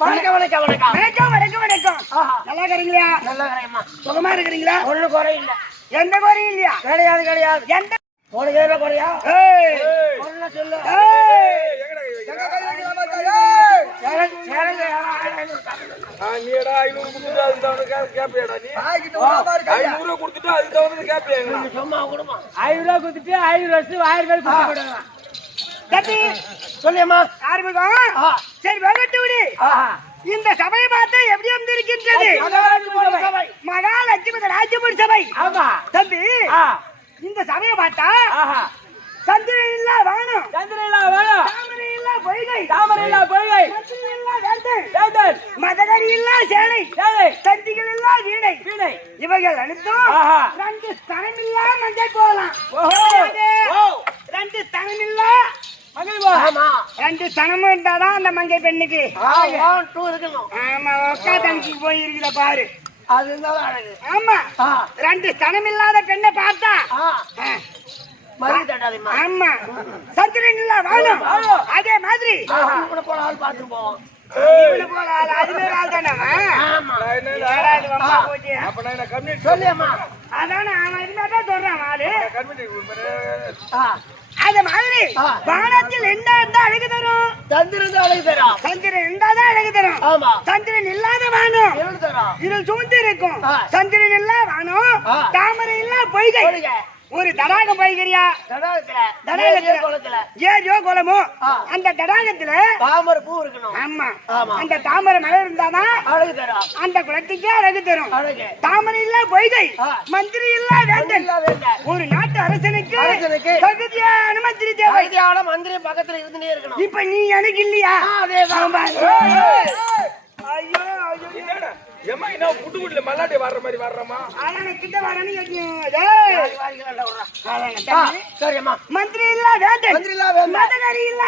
வணக்கம் வணக்கம் வணக்கம் வணக்கம் வணக்கம் வணக்கம். நல்லா இருக்கிறீங்களா? நல்லா இருக்கேம்மா. சுகமா இருக்கிறீங்களா? ஒண்ணு குறை இல்ல. எந்த குறையும் இல்லையா? கிடையாது கிடையாது. எந்த உனக்கு எதுல குறையா? ஒண்ணு சொல்லு. நீடா 500 கொடுத்துட்டு அதுக்கு தவணை கேப்பியாடா நீ? 500 கொடுத்துட்டு அதுக்கு தவணை கேப்பியா? சும்மா கொடுமா. 500 கொடுத்துட்டு 1000 வருஷம் 1000 பேர் கொடுத்துடுவாங்க. கட்டி சொல்லியம்மா. ஆரம்பிக்கும். சரி வெங்கட்டு விடு. இந்த சபையை பார்த்து எப்படி இருக்கின்றது? மகாலட்சுமி ராஜ்யபுரி சபை. ஆமா தம்பி, இந்த சபையை பார்த்தா சந்திரன் இல்ல வானம், சந்திரன் இல்ல வேணும், தாமரை இல்ல பொய்கை, தாமரை இல்ல பொய்கை, சந்திரன் இல்ல வேந்தன், வேந்தன், மதகரி இல்ல சேலை, சேலை, தந்திகள் இல்ல வீணை, வீணை, இவைகள் அனைத்தும் ரெண்டு ஸ்தனம் இல்ல மஞ்சள் போகலாம். ரெண்டு ஸ்தனம் இல்ல மஞ்சள் போகலாம். ரெண்டு ஸ்தனமும் இருந்தாதான் அந்த மஞ்சள் பெண்ணுக்கு. இருக்கணும். ஆமா, ஒக்கா தனிக்கு போய் இருக்குத பாரு. அது இருந்தாலும் அழகு. ஆமா, ரெண்டு ஸ்தனம் இல்லாத பெண்ணை பார்த்தா மறி தட்டாதீமா. ஆமா, சந்திரன் இல்ல வானம். அதே மாதிரி போன ஆள் பார்த்துட்டு போவோம். போல ஆள் அதுவே ஆள் தானே. சொல்லியம்மா. அதான அவன் இருந்தாதான் சொல்றான் ஆளு. ஆ அது மாதிரி வானத்தில் என்ன இருந்தா அழகு தரும்? சந்திரன் தான் அழகு தரும். சந்திரன் இருந்தாதான் அழகு தரும். ஆமா, சந்திரன் இல்லாத வானம் இருள் தரும். இருள் சூழ்ந்து இருக்கும். சந்திரன் இல்ல வானம், தாமரை இல்ல பொய்கை. ஒரு தடாகம் போய்கிறியா? ஏரியோ குளமோ அந்த தடாகத்துல தாமரை பூ இருக்கணும். ஆமா, அந்த தாமரை மலர் இருந்தாதான் அழகு தரும். அந்த குளத்துக்கே அழகு தரும். அழகு. தாமரை இல்ல பொய்கை, மந்திரி இல்ல வேந்தன். ஒரு நாட்டு அரசனுக்கு தகுதியான மந்திரி தேவை. மந்திரி பக்கத்துல இருந்துட்டே இருக்கணும். இப்ப நீ எனக்கு இல்லையா? ஐயோ மல்லாட்டி வர்ற மாதிரி வர்றமா? கிட்ட வரணும். மந்திரி இல்ல வேந்தன், மதகரி இல்ல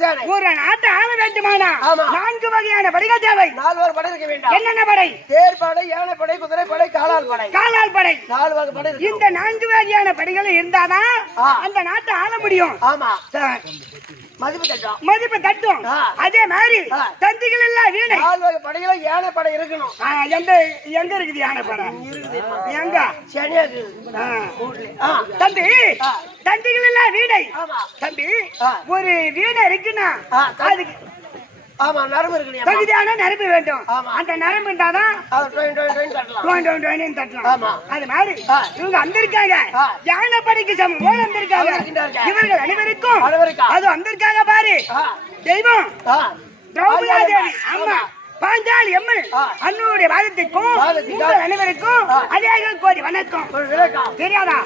சேனை. ஒரு நாட்டு ஆள வேண்டுமானா 4 வகையான படைகள் தேவை. 4 வகை படை இருக்க வேண்டாம். என்னென்ன படை? தேர் படை, யானை படை, குதிரை படை, காலால் படை. காலால் படை. 4 வகை படை. இந்த 4 வகையான படைகள் இருந்தாதான் அந்த நாட்டை ஆள முடியும். ஆமா, மதிப்பு தட்டும். மதிப்பு தட்டும். அதே மாதிரி தந்திகள் இல்ல வீணை. 4 வகை படையில யானை படை இருக்கணும். எங்க இருக்குது யானை படை? எங்க? தம்பி, தந்திகள் இல்ல வீணை. தம்பி, ஒரு வீணை இருக்குன்னா அதுக்கு ஆமா நரம்பு இருக்கு. தகுதியான நரம்பு வேண்டும். அந்த நரம்பு இருந்தாதான் தட்டலாம். அது மாதிரி இவங்க வந்திருக்காங்க. யானை படைக்கு சமம் போல வந்திருக்காங்க. இவர்கள் அனைவருக்கும் அது வந்திருக்காங்க பாரு. தெய்வம் திரௌபதி தேவி. ஆமா, பாஞ்சாலி அம்மன் அண்ணனுடைய வாதத்திற்கும் உங்கள் அனைவருக்கும் அதிக கோடி வணக்கம். தெரியாதா?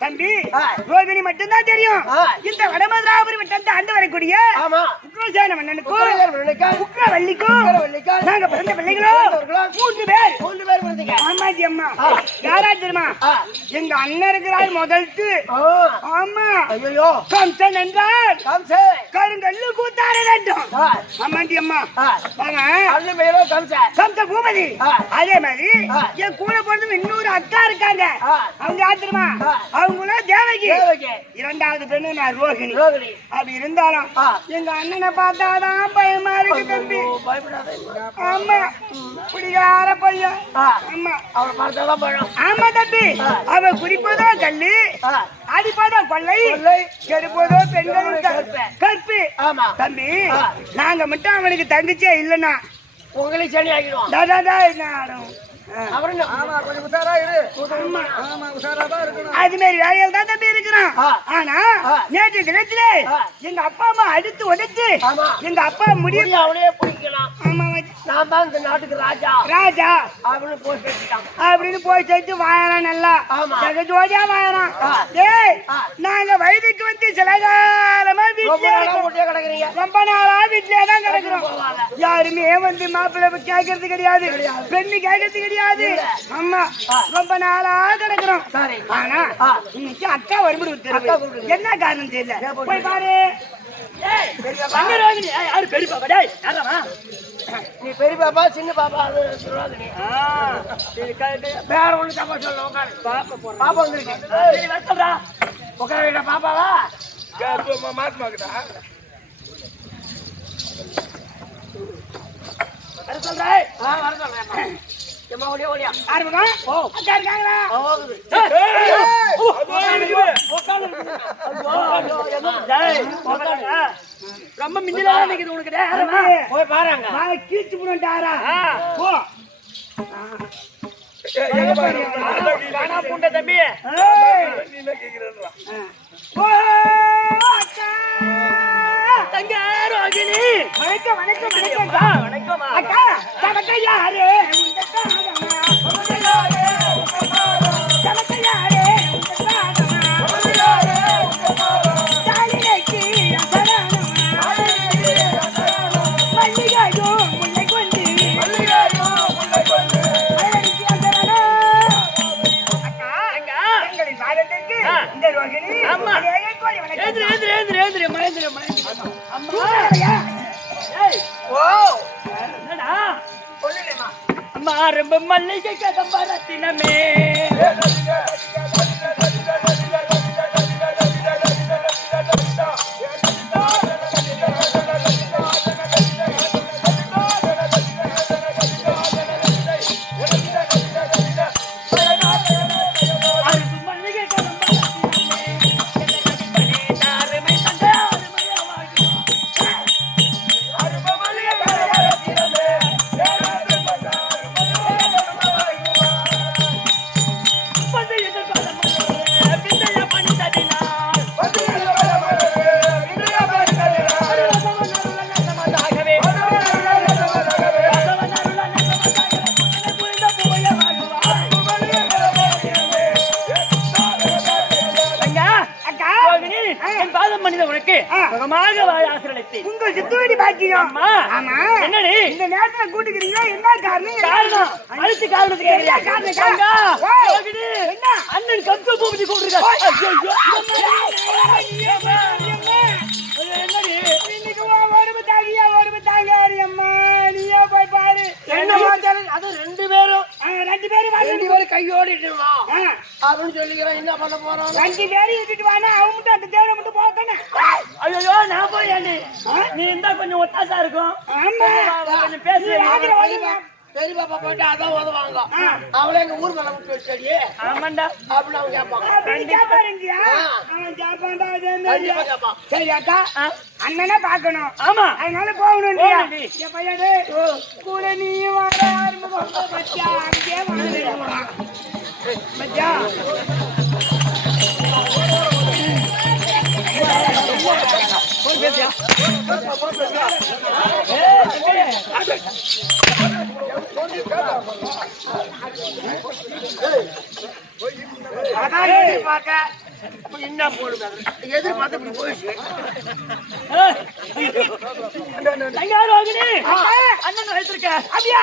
தம்பி, ரோகிணி மட்டும்தான் தெரியும். இந்த வடமதுராபுரி விட்டு ஆண்டு வரக்கூடிய உக்ரசேன மன்னனுக்கும் உக்ரவல்லிக்கும் நாங்க பிறந்த பிள்ளைகளோ 3 பேர். ஆமாஜி அம்மா, யாரா தெரியுமா? எங்க அண்ணன் இருக்கிறார் முதல்ட்டு. ஆமா, கம்சன் என்றால் கருங்கல்லு கூத்தாட வேண்டும். ஆமாஜி அம்மா, கம்ச பூபதி. அதே மாதிரி என் கூட பிறந்து இன்னொரு அக்கா இருக்காங்க. அவங்க யார் தெரியுமா? அவங்களும் தேவகி. இரண்டாவது பெண்ணு நான் ரோகிணி. அப்படி இருந்தாலும் எங்க அண்ணனை பார்த்தாதான் பயமா இருக்கு தம்பி. ஆமா, குடிகார பையன். ஆமா, ஆமா தம்பி. அவ குடிப்பதோ கல்லு, அடிப்பதோ கொள்ளை, கெடுப்பதோ பெண்கள் கற்பு. தம்பி, நாங்க மட்டும் அவனுக்கு தங்கச்சியா இல்லைன்னா உங்களை சனி ஆகிடுவோம். அது மாதிரி வேலையில் தான் தம்பி இருக்கிறான். ஆனா நேற்று தினத்திலே எங்க அப்பா அம்மா அடித்து உடைச்சு எங்க அப்பா முடியும் அவனே பிடிக்கலாம். நான் தான் இந்த நாட்டுக்கு ராஜா ராஜா அப்படின்னு போய் சேர்த்துட்டான். அப்படின்னு போய் சேர்த்து வாயறான். நல்லா ஜோதியா வாயறான். ஏய், நாங்க வயதுக்கு வந்து சில காலமா வீட்டுல கிடக்குறீங்க. ரொம்ப நாளா வீட்லயே தான் கிடக்குறோம். யாருமே வந்து மாப்பிள்ளை கேட்கறது கிடையாது, பெண்ணு கேட்கறது கிடையாது. ஆமா, ரொம்ப நாளா கிடக்குறோம். ஆனா இன்னைக்கு அக்கா வரும்படி உத்தரவு. என்ன காரணம் தெரியல. போய் பாரு. நீ பெரிய பாப்பா சின்ன பாப்பா வேற ஒண்ணு தப்பா சொல்ல. உட்காரு. பாப்பா வந்துருக்கு. உட்கார பாப்பாவா மாத்மாக்கிட்டா வர சொல்றேன். வர சொல்றேன். ஓடியா ஓடியா ஆரம்பிக்கும். அக்கா இருக்காங்களா? ரொம்ப மிஞ்சில உனக்கு போய் பாருங்க. கீழ்ச்சி போட்டாரா? பூண்ட தம்பி வணக்கம் வணக்கம் வணக்கம் வணக்கம் அக்கா. தமக்க யாரு? தமக்க யாரு? அம்மா ரொம்ப மல்லிகை கதம்ப ரத்தினமே உங்க சித்துவடி பாக்கியம். ஆமா, என்னடி இந்த நேரத்துல கூட்டுக்கிறீங்க? என்ன காரணம்? காரணம் அழுத்து காரணத்துக்கு என்ன காரணம்? என்ன அண்ணன் கத்து பூமிச்சு கூப்பிட்டுருக்காரு. இன்னைக்கு ஓடுப்பு தாங்கியா ஓடுப்பு தாங்காரு. அம்மா நீயா போய் பாரு. என்ன மாத்தாலும் அது ரெண்டு பேரும் கையோடிட்டு அப்படின்னு சொல்லிக்கிறேன். என்ன பண்ண போறோம்? 2 பேரும் இட்டுட்டு வானா அவன் மட்டும் அந்த தேவை மட்டும் போக்கணும். ஐயோ நான் போய் நீ இருந்தா கொஞ்சம் ஒத்தாசா இருக்கும். கொஞ்சம் பேசுறேன். பெரிய பாப்பா போயிட்டு அதான் உதவாங்க. அவளே எங்க ஊர் மேல விட்டு வச்சடி. ஆமாண்டா அப்படின்னு அவங்க கேட்பாங்க. சரி அக்கா, அண்ணனை பாக்கணும். ஆமா, அதனால போகணும். பையனே கூட நீயும் வர ஆரம்பிக்கும். பச்சா அங்கே வாங்க பச்சா. அதான் எதிர்பார்க்க என்ன போடுங்க. எதிர்பார்த்து இப்படி போயிடுச்சு. அண்ணன் வச்சிருக்க அப்படியா?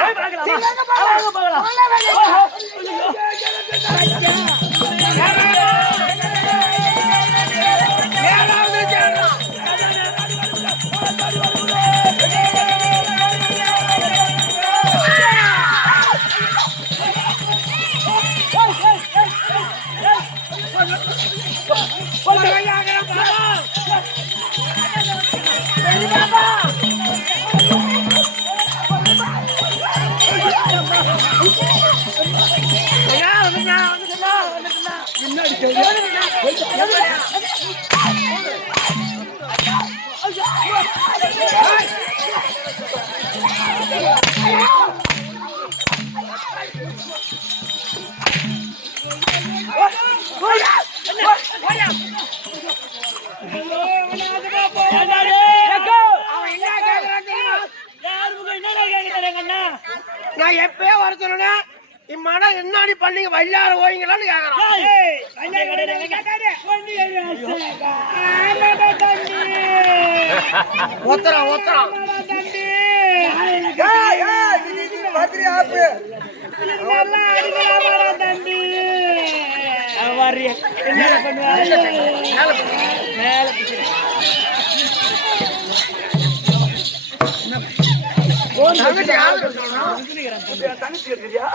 நான் எப்பயே வர சொன்னேன் இம்மாடா என்னாடி பண்ணீங்க வல்லார ஓய்ங்களான்னு ஒத்தரம் ஒத்தரம் என்ன தங்கச்சி இருக்குதியா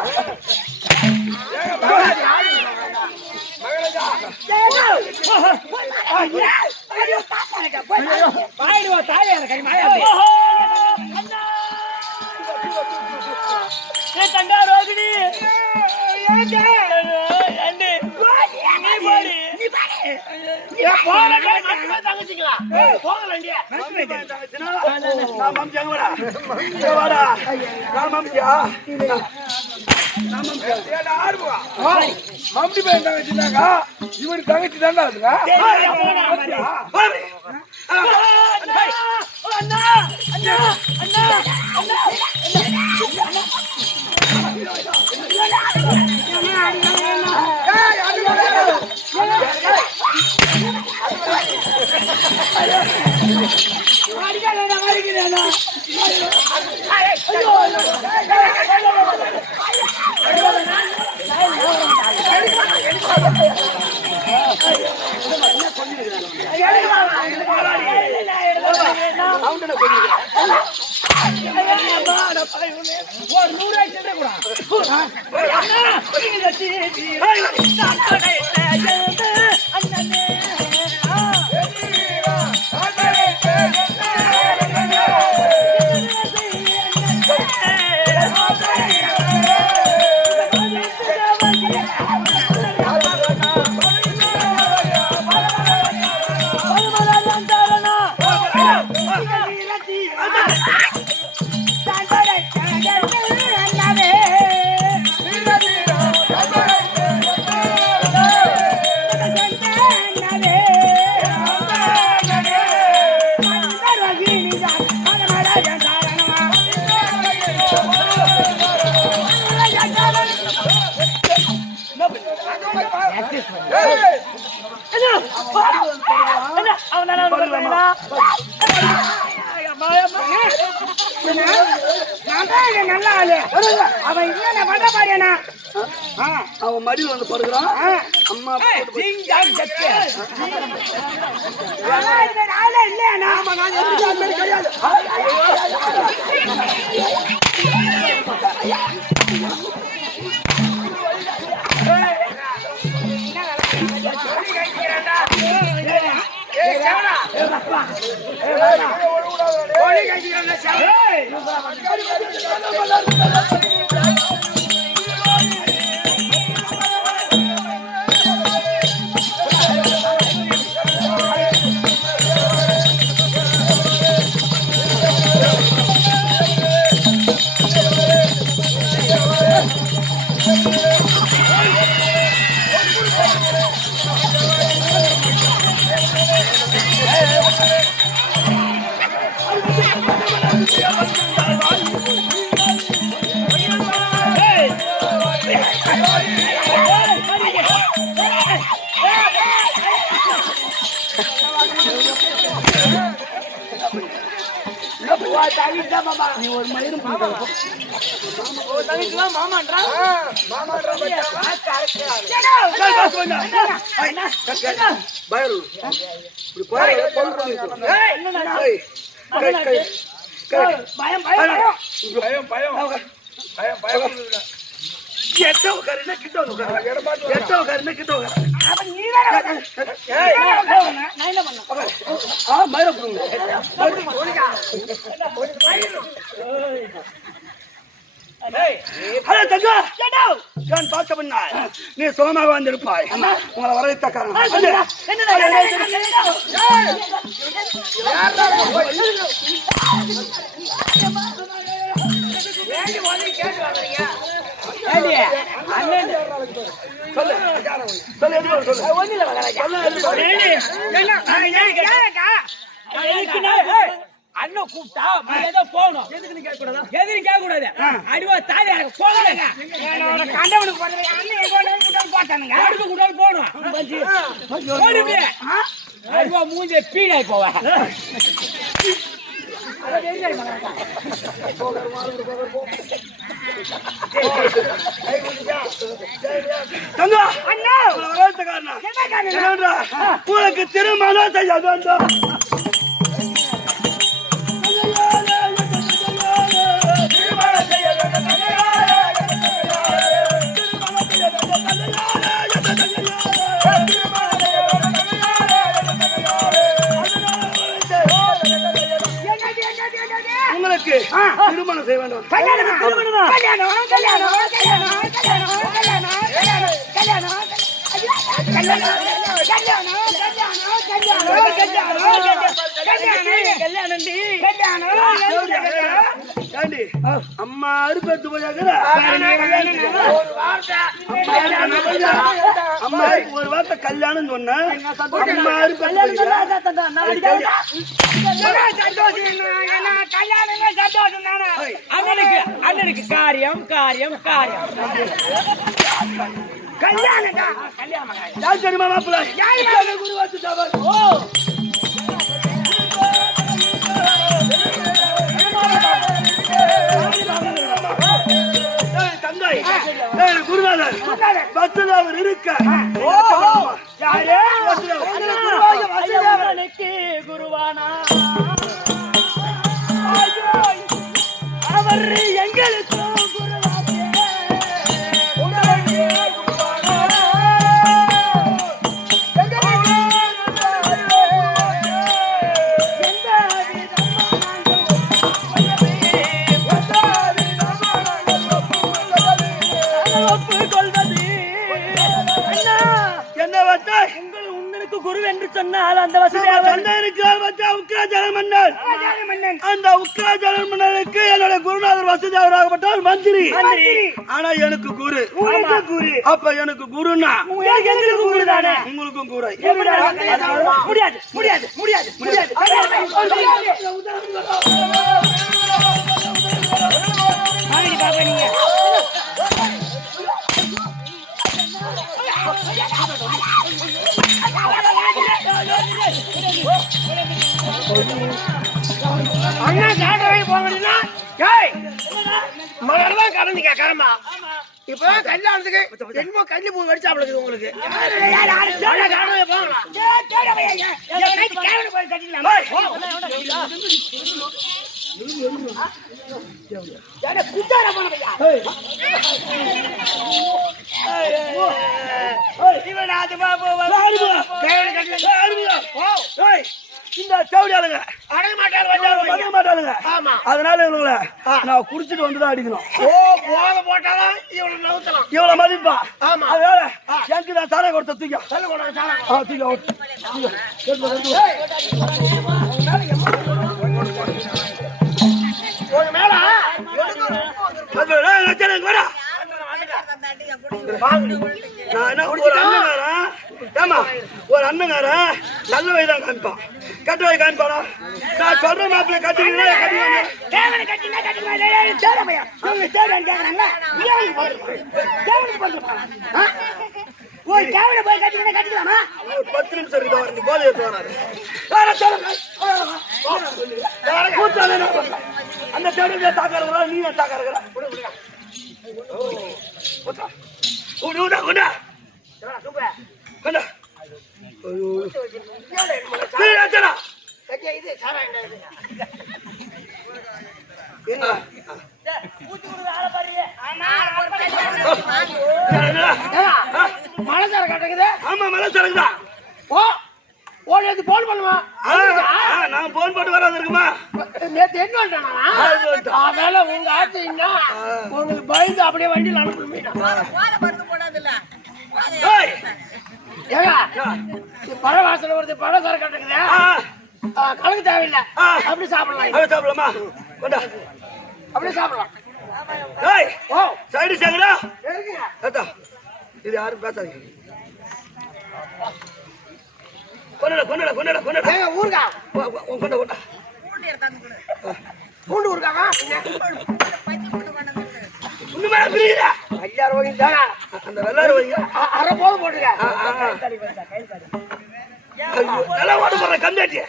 தண்டா ரோகிணி தங்கச்சிங்களா போகலண்டியா மம்டி பையன் தங்கச்சினாக்கா இவரு தங்கச்சி தாண்டா அதுங்க நல்ல ஆளு அவன் இல்ல பண்ண பாருனா அவன் மடியில் வந்து படுக்கிறான் அம்மா நீ ஒரு மயிரும் மாமான்றா நீ நான் என்ன பண்ணேன்? மயிரை போடுங்க. ஹலோ தங்கா, நான் பார்க்க பண்ணாய். நீ சுகமாக வந்திருப்பாய். உங்களை வரவேற்ற காரணம் அண்ணன் கூப்பிட்டா ஏதோ போகணும். எதுக்கு கேட்க கூடாது. அடிவா தாலி போகலங்க. கண்டவனுக்கு போட்டானுங்க போகணும். அடிவா மூஞ்ச பீடாய் போவ. தங்கா, வரவேற்ற காரணம் உனக்கு திருமணம் செய்ய வேண்டும். உங்களுக்கு திருமணம் செய்ய வேண்டும். அம்மா அறுபத்து அம்மா ஒரு வார்த்தை கல்யாணம் சொன்ன அம்மா அண்ணனுக்கு காரியம் காரியம் காரியம். யார் தெரியுமா மாப்பிள்ளை? தந்தை குருநாதர் பத்துதவர் இருக்க குருவானா அவர் எங்களுக்கு குரு என்று சொன்னால் அந்த வசதி அந்த உக்ராஜல மன்னருக்கு என்னோட குருநாதர் வசதி அவராகப்பட்டால் மந்திரி. ஆனா எனக்கு குரு. அப்ப எனக்கு குருன்னா குரு தானே, உங்களுக்கும் குரு. முடியாது முடியாது முடியாது முடியாது. அண்ணா காட்டவே போகணும்னா மகள்தான் கடந்து கேட்கறமா. இப்பதான் கல்யாணத்துக்கு என்னமோ கல்லி பூ வடிச்சா அவளுக்கு உங்களுக்கு இந்த சவுடியாளுங்க அடைய மாட்டாளுங்க. அதனால இவங்கள நான் குடிச்சிட்டு வந்துதான் அடிக்கணும். போத போட்டாலும் இவளை நவுத்தலாம், இவளை மதிப்பா. ஆமா, அதனால எனக்கு நான் சாலை கொடுத்த தூக்கி ஒரு அண்ணங்காரன் நல்ல வயதான் காமிப்பான், கட்ட வயது காமிப்பானா? நான் சொல்ற மாப்பிள்ளை கட்டிங்கன்னா ஒரு கேவல போய் கட்டிக்கினா கட்டிக்கலாமா? 10 நிமிஷம் இருக்கு, போதை எடுத்து வராரு. அந்த தேவையை தாக்காருங்களா? நீ தாக்காருங்களா? மலை சார கட்டுக்குது. ஆமா மலை சரக்குதான். ஓ ஓடி போன் பண்ணுமா? நான் போன் போட்டு வராது இருக்குமா? நேத்து என்ன வந்துட்டானா? அதனால உங்க ஆச்சுன்னா உங்களுக்கு பயந்து அப்படியே வண்டியில் அனுப்பணுமே. ஏங்க பழ வாசனை வருது, பழ சார கட்டுக்குது, கலக்கு தேவையில்லை, அப்படி சாப்பிடலாம். சாப்பிடலாமா? கொண்டா அப்படியே சாப்பிடலாம். ஓ சைடு சாங்கடா. இருக்குங்க. இது யாரும் பேசாதீங்க. கொண்டடா கொண்டடா கொண்டடா கொண்டடா. ஏங்க ஊருக்கா கொண்டா கொண்டா. பூண்டு ஊருக்காங்க. இன்னுமே பிரியுதா? ஐயாயிரம் ரூபாய்க்கு தாங்க. அந்த வெள்ளாறு வைங்க. அரை போது போட்டுக்க. நல்லா ஓட்டு போடுற கம்மியாட்டி.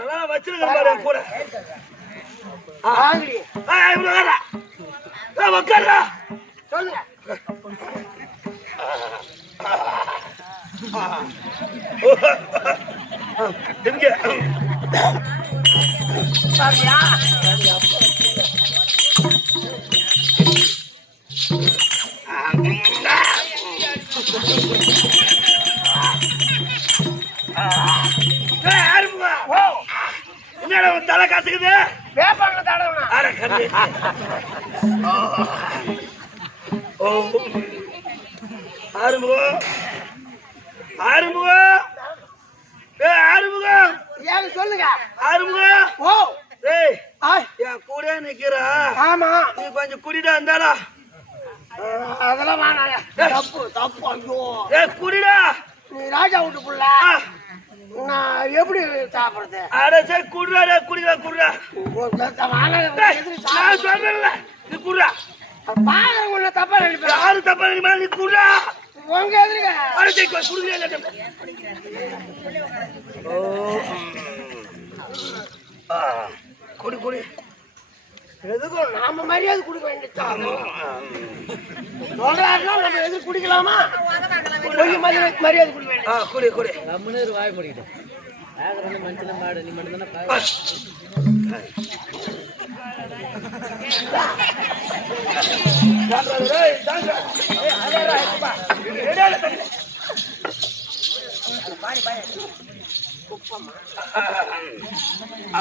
நல்லா வச்சிருக்க பாரு கூட. வாங்கடி. உட்கார்றா. சொல்லுங்க. எங்க பாத்தியா? என்னடா தலை காசுக்குது? வேப்பாங்க தடவணும். அட கண்ணு. ஓ ஆறுமுகம் ஆறுமுகம் ஆறுமுகம். ஏங்க சொல்லுங்க. ஆறுமுகம். ஓ ஏய் என் கூட நிக்கிறா. ஆமா நீ கொஞ்சம் குடிடா இருந்தாடா. அதெல்லாம் வேணாங்க. தப்பு தப்பு. ஐயோ குடிடா. நீ ராஜா வீட்டு புள்ள, நான் எப்படி சாப்பிடுறது? அட சரி குடுறா குடிடா குடுறா. நான் சொல்றேன்ல நீ குடுறா. பாக்குறவங்க தப்பா நினைப்பேன். யாரு தப்பா நினைப்பா? நீ குடுறா. உங்க எதிர்க்க அட சரி குடுறா. ஓ குடி குடி. எதுக்கும் நாம மரியாதை கொடுக்க வேண்டியதுதான். சொல்றாருன்னா நம்ம எதுக்கு குடிக்கலாமா? கொஞ்சம் மரியாதை கொடுக்க வேண்டியது. குடி குடி. வாய் முடிக்கிட்டேன். மனுஷன மாடு நீ மட்டும் தானே.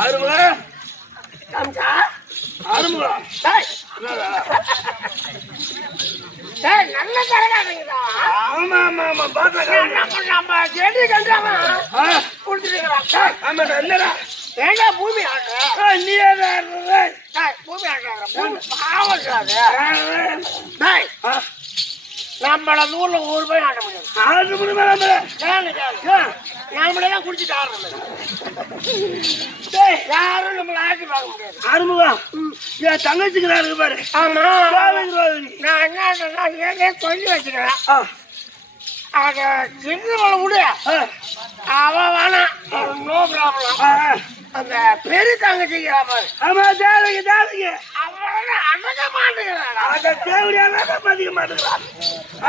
ஆறுமுகம் காமிச்சா ஆறுமுகம். நல்ல கரகாதீங்கடா. ஆமா ஆமா ஆமா பாத்தா நம்ம செடி கண்டாம கொடுத்துருக்கலாம். ஆமாடா என்னடா ஏண்டா பூமி ஆடுற? நீ பூமி ஆடுறாங்க. பூமி பாவம். நம்மள ஊர்ல ஒரு போய் ஆட முடியாது. ஆறு மணி மேல நாமளெல்லாம் குடிச்சிட்டு ஆடுறோம். யாரும் நம்மள ஆட்டி பார்க்க முடியாது. ஆறுமுகம் என் தங்கச்சிக்கு இருக்கு பாரு. ஆமா நான் என்ன ஏனே சொல்லி வச்சுக்கிறேன். அத சின்னவளை விடு. அவன் வேணாம், நோ ப்ராப்ளம். அந்த பெரிய தங்கச்சிக்கிறா பாரு. ஆமா தேவைக்கு தேவைக்கு அவன் அடக்க மாட்டேங்கிறான். அந்த தேவையான மதிக்க மாட்டேங்கிறான்.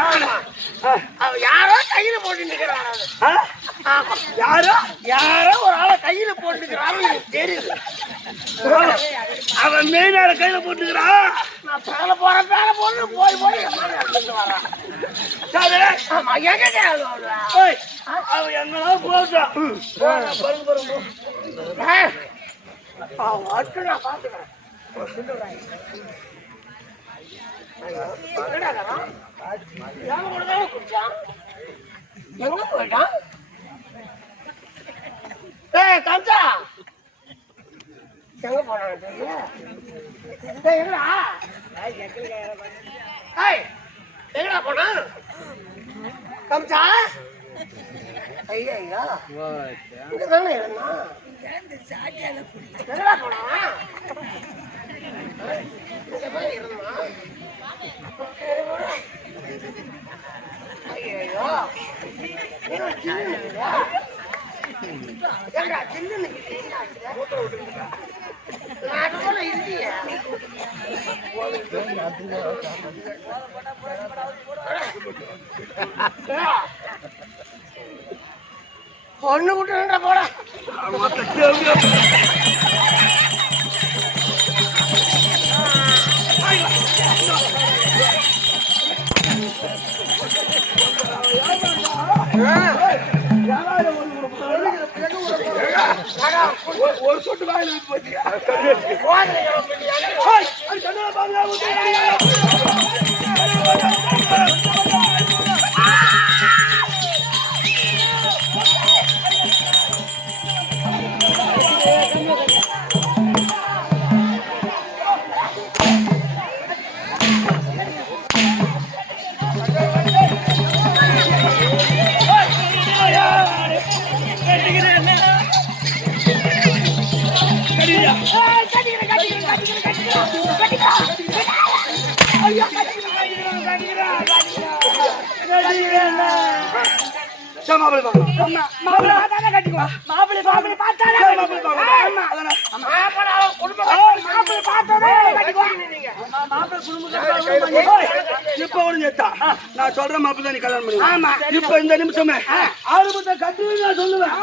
ஆமா அவன் யாரோ கையில போட்டு நிக்கிறான். ஆமா யாரோ ஒரு ஆளை கையில போட்டுக்கிறான்னு எனக்கு தெரியுது. அவன் மெயினால கையில போட்டுக்கிறான். நான் பேல போறேன் போய் வரான். ஆமா எங்க அவன் எங்கெல்லாம் போட்டான். அவன் அடுத்து நான் பாத்துக்கிறேன். குடிச்சான் எங்க போயிட்டான்? காமிச்சா எங்க போனான்? எங்கடா போனா? காமிச்சா ஐயா இங்கதானே இருந்தான். எங்கடா போனா? இருந்தான். ஐயோ ஏண்டா சின்ன போல இல்லையா? பொண்ணு விட்டு போட ஒரு சொட்டு வாயில இருந்து போச்சு. நான் சொல்ற மாப்பிள்ள நீ கல்யாணம் பண்ணி இப்ப இந்த நிமிஷமே ஆரம்பத்தை கட்டி நான் சொல்லுவேன்.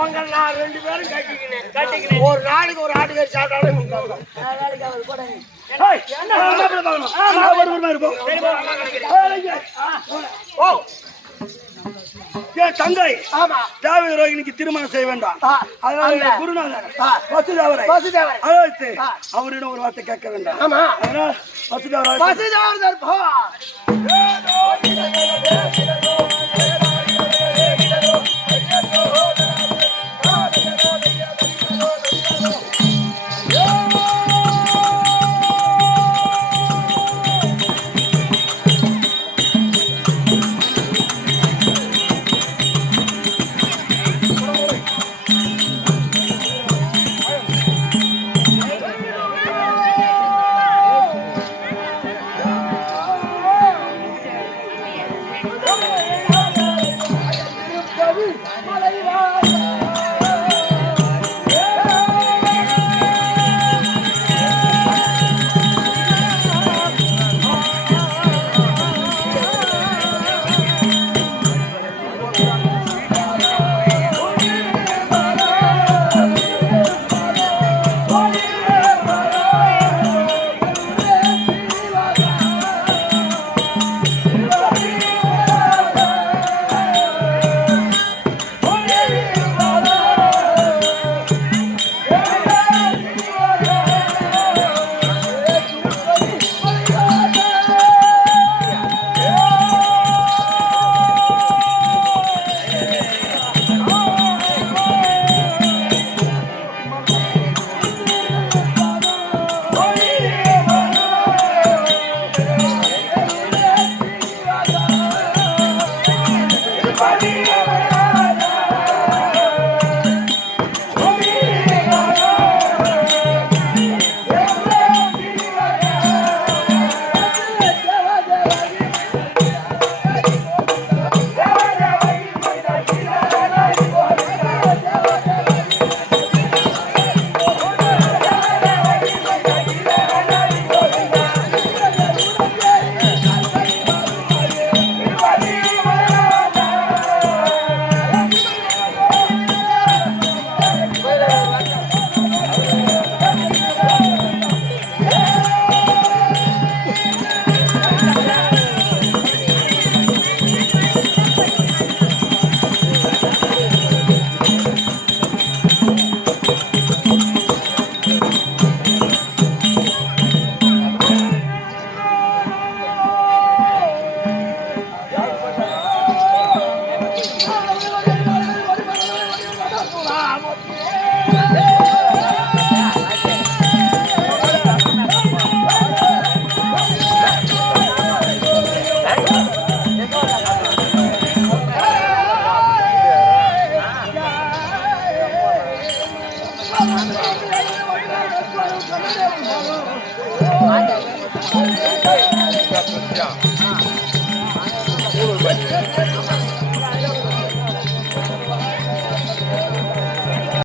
உங்கள் நான் 2 பேரும் கட்டிக்கினேன். ஒரு நாளைக்கு ஒரு ஆட்டுக்காரி சாப்பிட்டாலும் தங்கை தேவ ரோகிணிக்கு திருமணம் செய்ய வேண்டாம். அதனால குருநாதர் வசுதேவரை அழைத்து அவரிடம் ஒரு வார்த்தை கேட்க வேண்டாம். அதனால் வசுதேவர் Yeah.